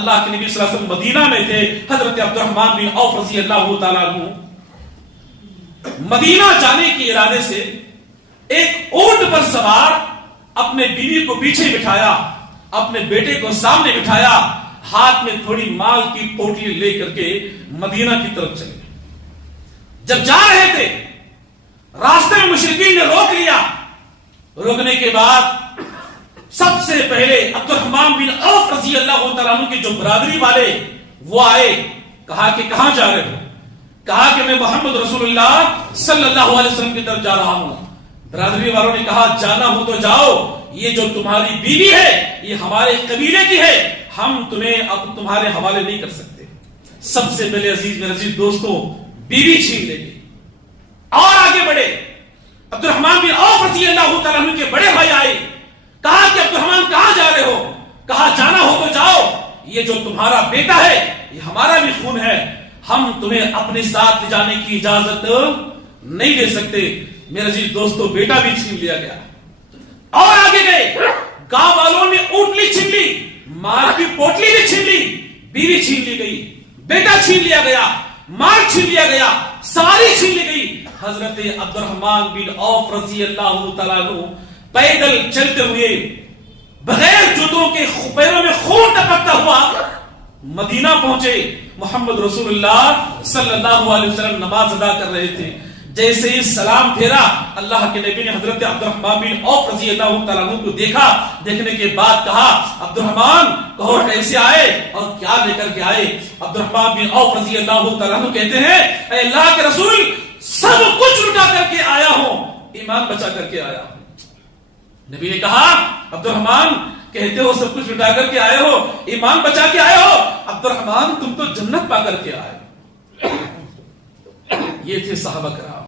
اللہ کے نبی صلی اللہ علیہ وسلم مدینہ میں تھے. حضرت عبد الرحمن بن عوف رضی اللہ تعالیٰ عنہ مدینہ جانے کے ارادے سے ایک اونٹ پر سوار اپنے بیوی کو پیچھے بٹھایا, اپنے بیٹے کو سامنے بٹھایا, ہاتھ میں تھوڑی مال کی پوٹلی لے کر کے مدینہ کی طرف چلے. جب جا رہے تھے راستے میں مشرکین نے روک لیا. روکنے کے بعد سب سے پہلے عبد الرحمن بن عوف رضی اللہ تعالیٰ عنہ کے جو برادری والے وہ آئے. کہا کہ کہاں جا رہے ہو؟ کہا کہ میں محمد رسول اللہ صلی اللہ علیہ وسلم کی طرف جا رہا ہوں. برادری والوں نے کہا جانا ہو تو جاؤ, یہ جو تمہاری بیوی ہے یہ ہمارے قبیلے کی ہے, ہم تمہیں اب تمہارے حوالے نہیں کر سکتے. سب سے پہلے میرے عزیز دوستوں بیوی چھین لے گی اور آگے بڑھے. عبد الرحمن بن عوف رضی اللہ تعالیٰ عنہ کے بڑے بھائی آئے. کہا کہ عبد الرحمن کہاں جا رہے ہو؟ کہا جانا ہو تو جاؤ, یہ جو تمہارا بیٹا ہے یہ ہمارا بھی خون ہے, ہم تمہیں اپنے ساتھ لے جانے کی اجازت نہیں دے سکتے. میرے عزیز دوستو بیٹا بھی چھین لیا گیا اور آگے گئے. گاؤں والوں نے اونٹلی چھین لی, مال کی پوٹلی بھی چھین لی, بیوی چھین لی گئی, بیٹا چھین لیا گیا, مال چھین لیا گیا, ساری چھین لی گئی. حضرت عبد الرحمن بن عوف رضی اللہ تعالیٰ عنہ پیدل چلتے ہوئے بغیر جوتوں کے پیروں میں خون ٹپکتا ہوا مدینہ پہنچے. محمد رسول اللہ صلی اللہ علیہ وسلم نماز ادا کر رہے تھے. جیسے ہی سلام پھیرا اللہ کے نبی نے حضرت عبد الرحمن بن عوف رضی اللہ تعالیٰ عنہ کو دیکھا. دیکھنے کے بعد کہا عبد الرحمن کہو کیسے آئے اور کیا لے کر کے آئے؟ عبد الرحمن بن عوف رضی اللہ تعالیٰ عنہ کہتے ہیں اے اللہ کے رسول سب کچھ لٹا کر کے آیا ہوں, ایمان بچا کر کے آیا ہوں. نبی نے کہا عبد الرحمن کہتے ہو سب کچھ لٹا کر کے آئے ہو, ایمان بچا کے آئے ہو, عبد الرحمن تم تو جنت پا کر کے آئے. یہ تھے صحابہ کرام.